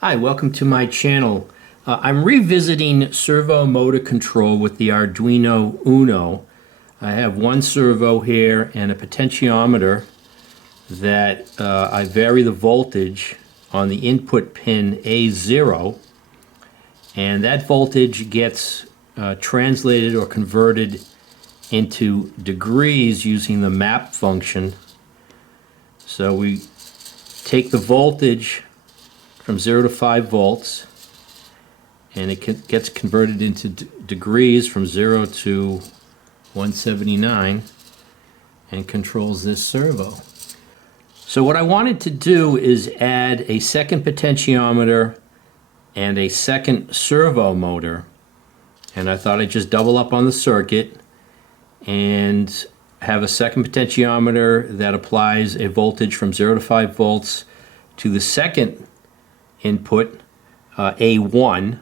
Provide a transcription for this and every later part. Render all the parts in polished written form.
Hi, welcome to my channel. I'm revisiting servo motor control with the Arduino Uno. I have one servo here and a potentiometer that I vary the voltage on the input pin A0, and that voltage gets translated or converted into degrees using the map function. So we take the voltage from 0 to 5 volts, and it gets converted into degrees from 0 to 179 and controls this servo. So what I wanted to do is add a second potentiometer and a second servo motor, and I thought I'd just double up on the circuit and have a second potentiometer that applies a voltage from 0 to 5 volts to the second input, A1,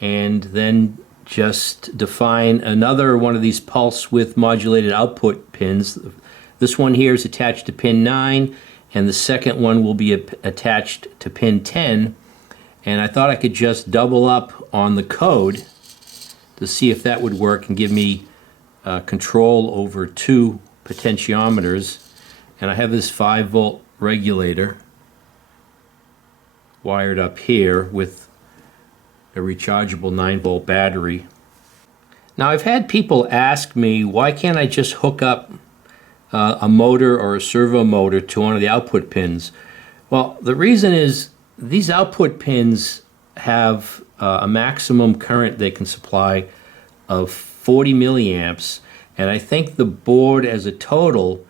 and then just define another one of these pulse width modulated output pins. This one here is attached to pin 9, and the second one will be attached to pin 10, and I thought I could just double up on the code to see if that would work and give me control over two potentiometers. And I have this 5-volt regulator wired up here with a rechargeable 9-volt battery. Now, I've had people ask me, why can't I just hook up a motor or a servo motor to one of the output pins? Well, the reason is these output pins have a maximum current they can supply of 40 milliamps, and I think the board as a total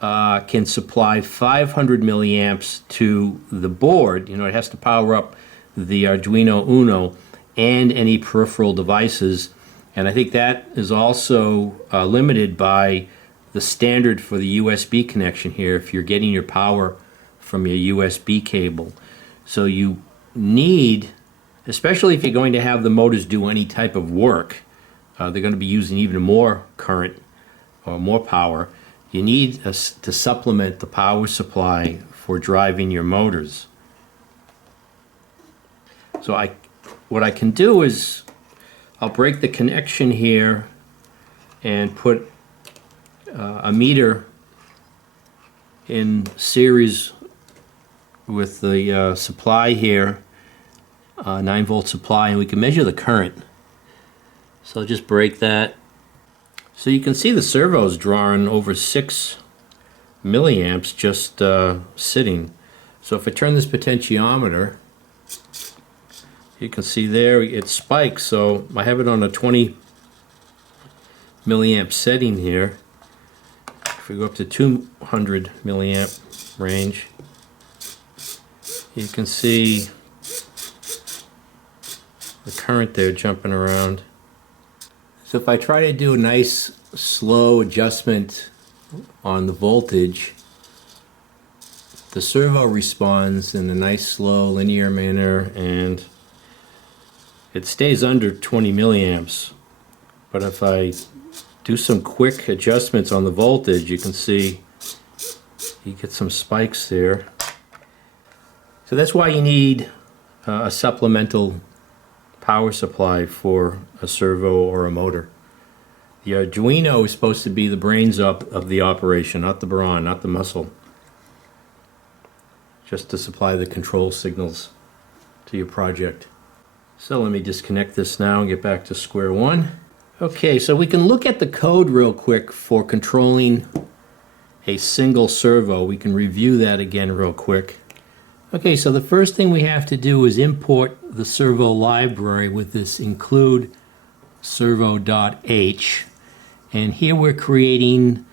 can supply 500 milliamps to the board. You know, it has to power up the Arduino Uno and any peripheral devices, and I think that is also limited by the standard for the USB connection here if you're getting your power from your USB cable. So you need, especially if you're going to have the motors do any type of work, they're going to be using even more current or more power. You need to supplement the power supply for driving your motors. So what I can do is I'll break the connection here and put a meter in series with the supply here, 9-volt supply, and we can measure the current. So I'll just break that. So you can see the servo's drawing over 6 milliamps just sitting. So if I turn this potentiometer, you can see there it spikes. So I have it on a 20 milliamp setting here. If we go up to 200 milliamp range, you can see the current there jumping around. So if I try to do a nice slow adjustment on the voltage, the servo responds in a nice slow linear manner and it stays under 20 milliamps. But if I do some quick adjustments on the voltage, you can see you get some spikes there. So that's why you need a supplemental power supply for a servo or a motor. The Arduino is supposed to be the brains of the operation, not the brawn, not the muscle. Just to supply the control signals to your project. So let me disconnect this now and get back to square one. Okay, so we can look at the code real quick for controlling a single servo. We can review that again real quick. Okay, so the first thing we have to do is import the servo library with this include servo.h, and here we're creating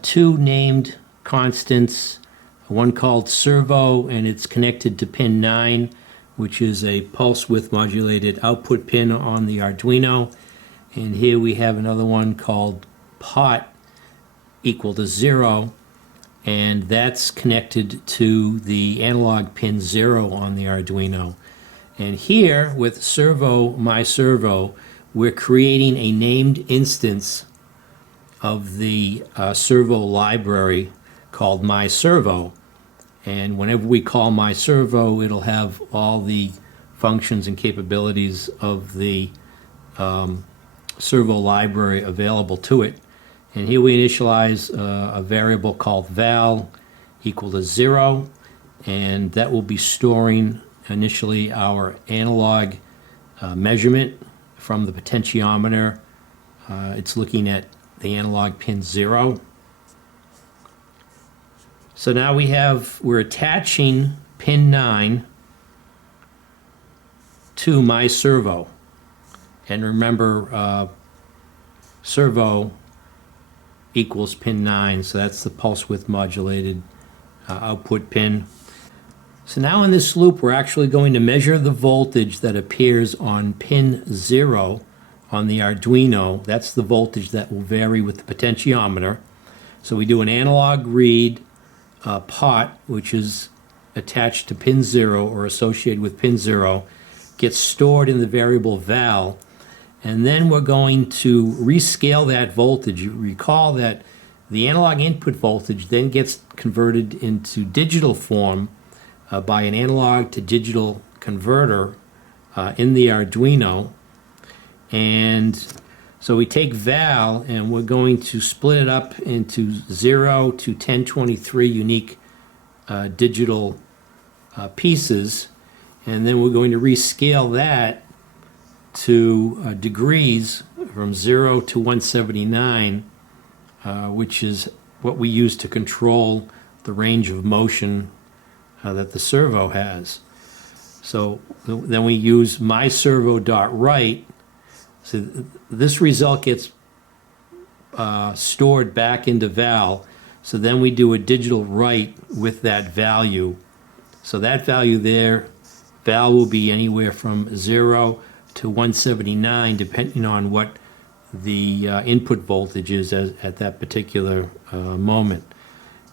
two named constants, one called servo, and it's connected to pin 9, which is a pulse width modulated output pin on the Arduino, and here we have another one called pot equal to 0, and that's connected to the analog pin 0 on the Arduino. And here with servo, my servo, we're creating a named instance of the servo library called my servo, And whenever we call my servo, it'll have all the functions and capabilities of the servo library available to it. And here we initialize a variable called val equal to 0, and that will be storing initially our analog measurement from the potentiometer. It's looking at the analog pin 0. So now we're attaching pin 9 to my servo. And remember, servo equals pin 9, so that's the pulse width modulated output pin. So now in this loop, we're actually going to measure the voltage that appears on pin 0 on the Arduino. That's the voltage that will vary with the potentiometer. So we do an analog read pot, which is attached to pin 0 or associated with pin 0, gets stored in the variable val, and then we're going to rescale that voltage. You recall that the analog input voltage then gets converted into digital form by an analog to digital converter in the Arduino. And so we take val and we're going to split it up into 0 to 1023 unique digital pieces, and then we're going to rescale that to degrees from 0 to 179, which is what we use to control the range of motion that the servo has. So then we use myservo.write. So this result gets stored back into val. So then we do a digital write with that value. So that value there, val will be anywhere from 0 to 179, depending on what the input voltage is at that particular moment.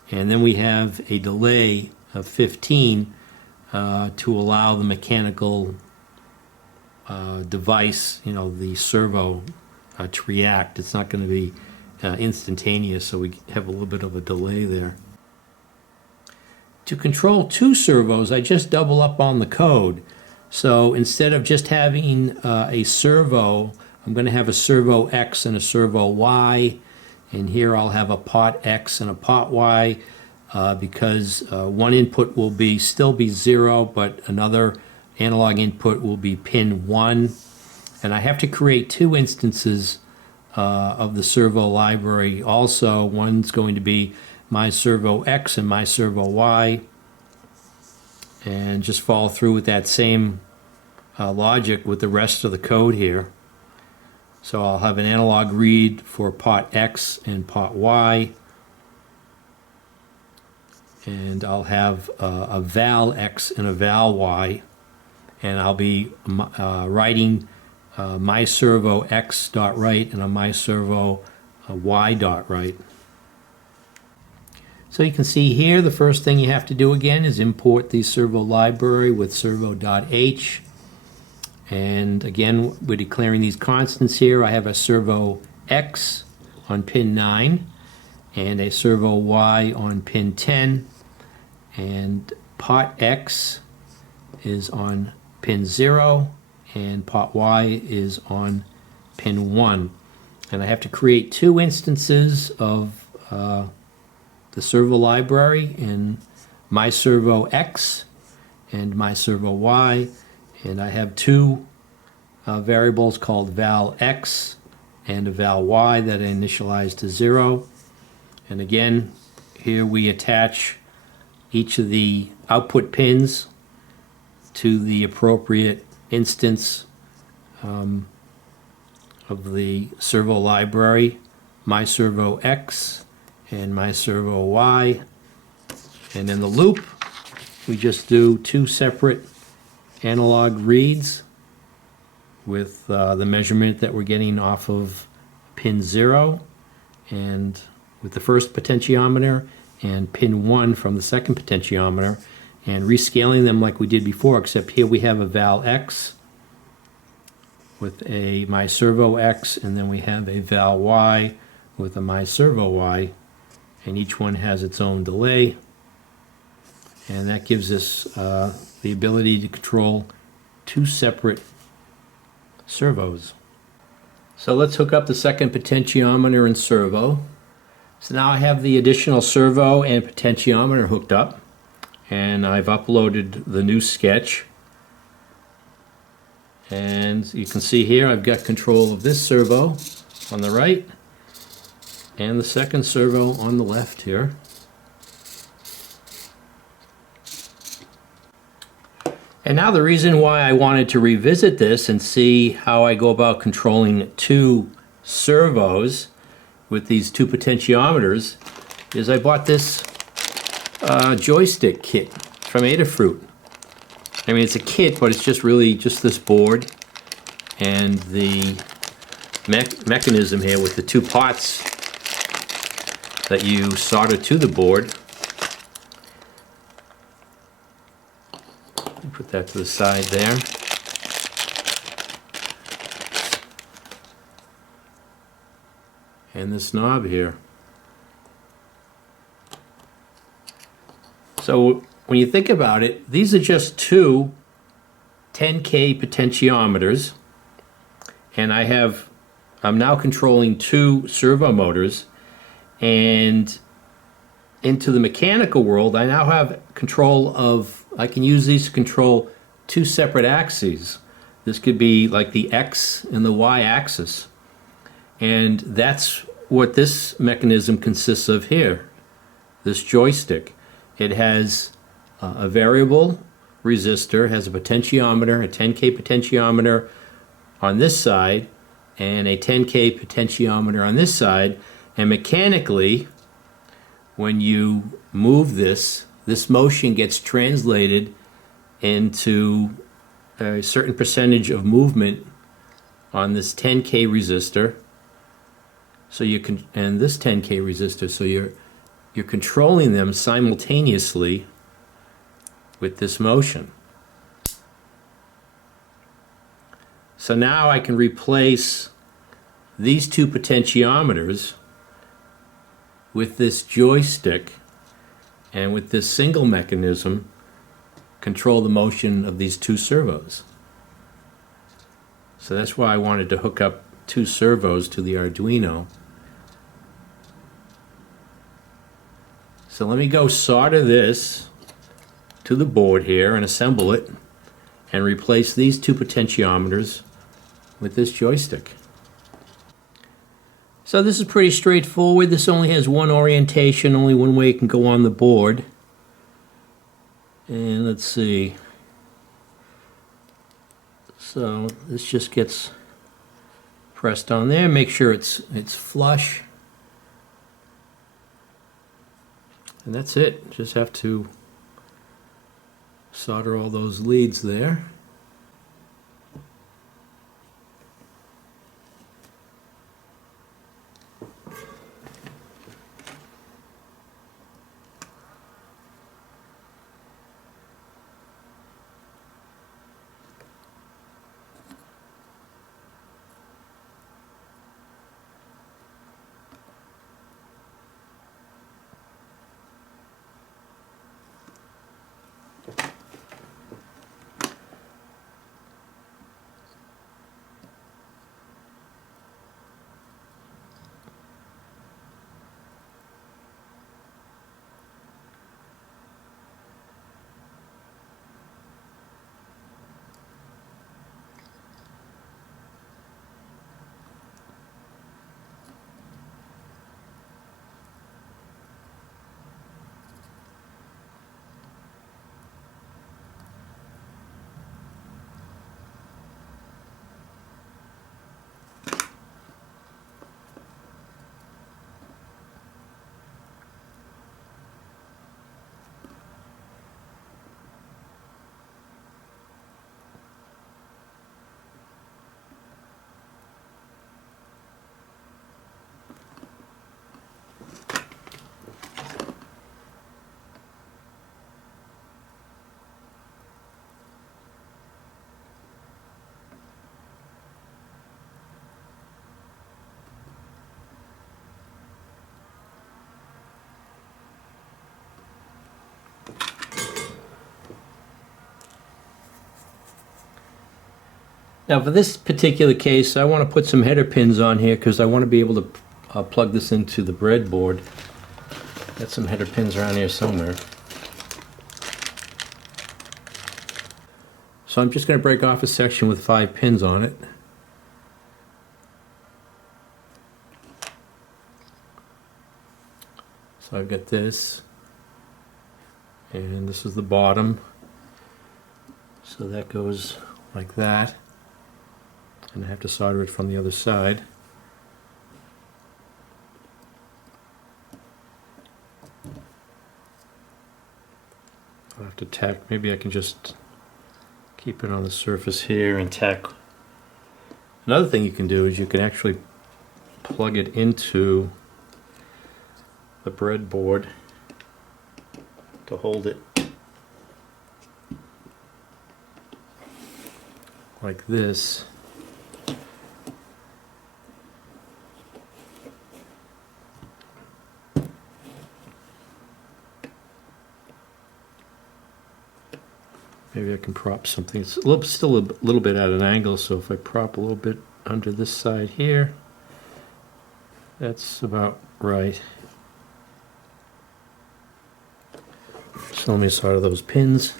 And then we have a delay of 15 to allow the mechanical device, the servo, to react. It's not going to be instantaneous, so we have a little bit of a delay there. To control two servos, I just double up on the code. So instead of just having a servo, I'm going to have a servo X and a servo Y, and here I'll have a pot X and a pot Y, because one input will still be 0, but another analog input will be pin 1. And I have to create two instances of the servo library also. One's going to be my servo X and my servo Y, and just follow through with that same logic with the rest of the code here. So I'll have an analog read for pot X and pot Y, and I'll have a val X and a val Y, and I'll be writing my servo X.write and a my servo Y.write. So you can see here, the first thing you have to do again is import the servo library with servo.h. And again, we're declaring these constants here. I have a servo X on pin 9 and a servo Y on pin 10. And pot X is on pin 0 and pot Y is on pin 1. And I have to create two instances of the servo library in my servo X and my servo Y, and I have two variables called val X and a val Y that I initialize to 0. And again, here we attach each of the output pins to the appropriate instance of the servo library, my servo X and my servo Y. And in the loop, we just do two separate analog reads with the measurement that we're getting off of pin 0 and with the first potentiometer, and pin 1 from the second potentiometer, and rescaling them like we did before, except here we have a val X with a my servo X, and then we have a val Y with a my servo Y, and each one has its own delay. And that gives us the ability to control two separate servos. So let's hook up the second potentiometer and servo. So now I have the additional servo and potentiometer hooked up, and I've uploaded the new sketch. And you can see here I've got control of this servo on the right and the second servo on the left here. And now the reason why I wanted to revisit this and see how I go about controlling two servos with these two potentiometers is I bought this joystick kit from Adafruit. I mean, it's a kit, but it's just really just this board and the mechanism here with the two pots that you solder to the board. Put that to the side there. And this knob here. So when you think about it, these are just two 10K potentiometers, and I'm now controlling two servo motors, and into the mechanical world, I now have control of, I can use these to control two separate axes. This could be like the X and the Y axis. And that's what this mechanism consists of here, this joystick. It has a variable resistor, has a potentiometer, a 10K potentiometer on this side, and a 10K potentiometer on this side. And mechanically, when you move this motion gets translated into a certain percentage of movement on this 10K resistor. So you can, and this 10K resistor, so you're controlling them simultaneously with this motion. So now I can replace these two potentiometers with this joystick, and with this single mechanism control the motion of these two servos. So that's why I wanted to hook up two servos to the Arduino. So let me go solder this to the board here and assemble it and replace these two potentiometers with this joystick. So this is pretty straightforward. This only has one orientation, only one way it can go on the board. And let's see. So this just gets pressed on there. Make sure it's flush. And that's it. Just have to solder all those leads there. Now for this particular case, I want to put some header pins on here because I want to be able to plug this into the breadboard. Got some header pins around here somewhere. So I'm just going to break off a section with 5 pins on it. So I've got this, and this is the bottom. So that goes like that. And I have to solder it from the other side. I'll have to tack, maybe I can just keep it on the surface here and tack. Another thing you can do is you can actually plug it into the breadboard to hold it like this. Maybe I can prop something. It's still a little bit at an angle, so if I prop a little bit under this side here, that's about right. So let me solder those pins.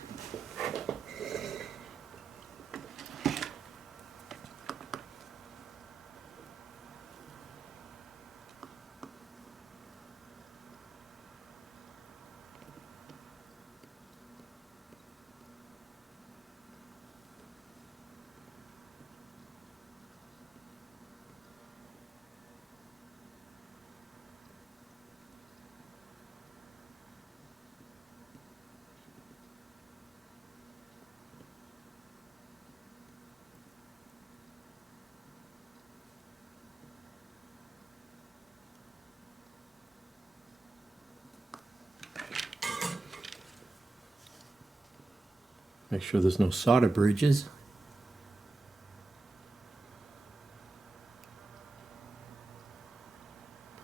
Make sure there's no solder bridges.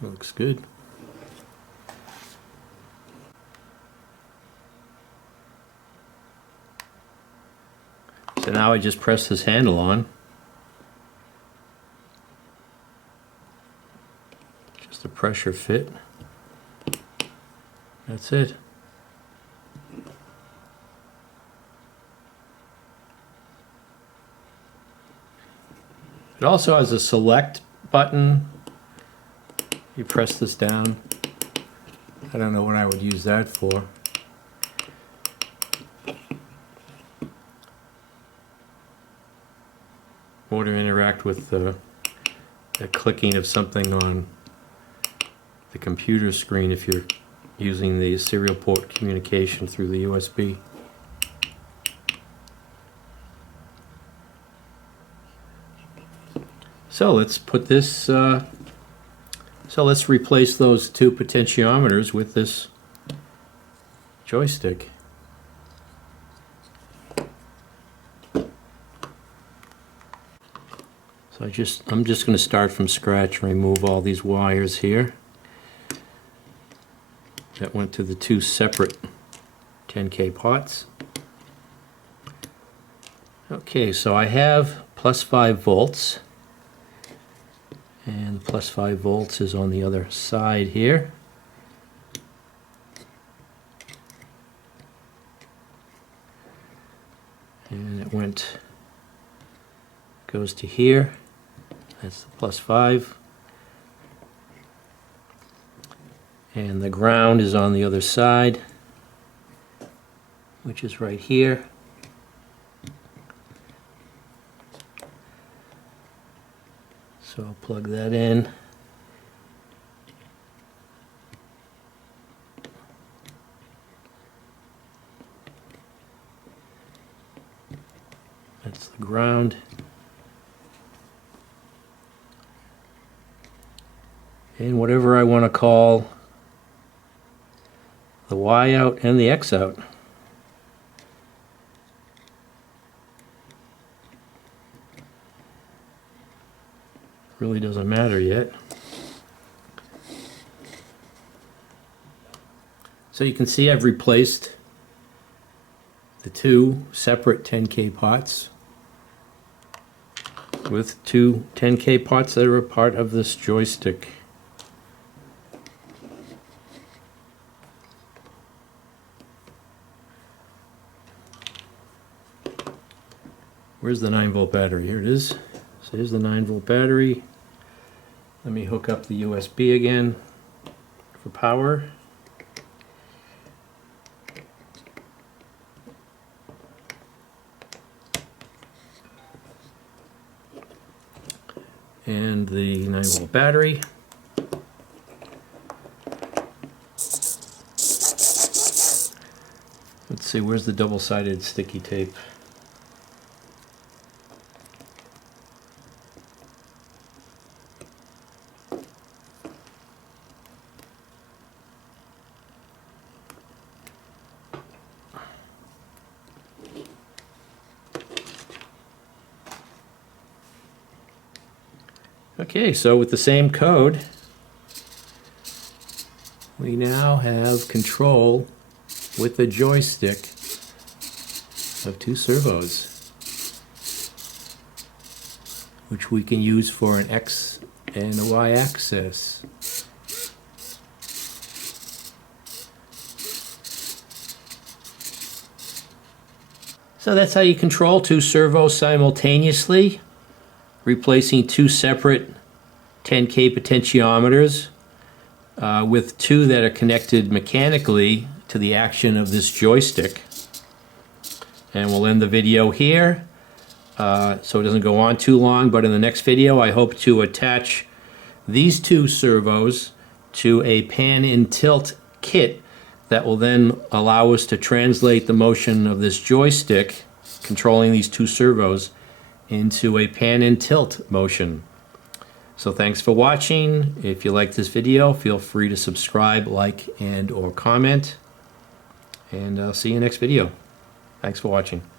Looks good. So now I just press this handle on. Just a pressure fit. That's it. It also has a select button. You press this down. I don't know what I would use that for. Or to interact with the clicking of something on the computer screen if you're using the serial port communication through the USB. So let's put this, so let's replace those 2 potentiometers with this joystick. So I'm just going to start from scratch and remove all these wires here that went to the 2 separate 10K pots. Okay, so I have plus 5 volts. And plus 5 volts is on the other side here. And it goes to here. That's the plus 5. And the ground is on the other side, which is right here. So I'll plug that in. That's the ground. And whatever I want to call the Y out and the X out. Really doesn't matter yet. So you can see I've replaced the 2 separate 10K pots. with two 10K pots that are a part of this joystick. Where's the 9-volt battery? Here it is. So here's the 9-volt battery. Let me hook up the USB again for power. And the 9-volt battery. Let's see, where's the double-sided sticky tape? Okay, so with the same code, we now have control with the joystick of two servos, which we can use for an X and a Y axis. So that's how you control two servos simultaneously, replacing two separate 10K potentiometers with two that are connected mechanically to the action of this joystick. And we'll end the video here so it doesn't go on too long, but in the next video I hope to attach these two servos to a pan and tilt kit that will then allow us to translate the motion of this joystick controlling these two servos into a pan and tilt motion. So thanks for watching. If you like this video, feel free to subscribe, like, and or comment. And I'll see you next video. Thanks for watching.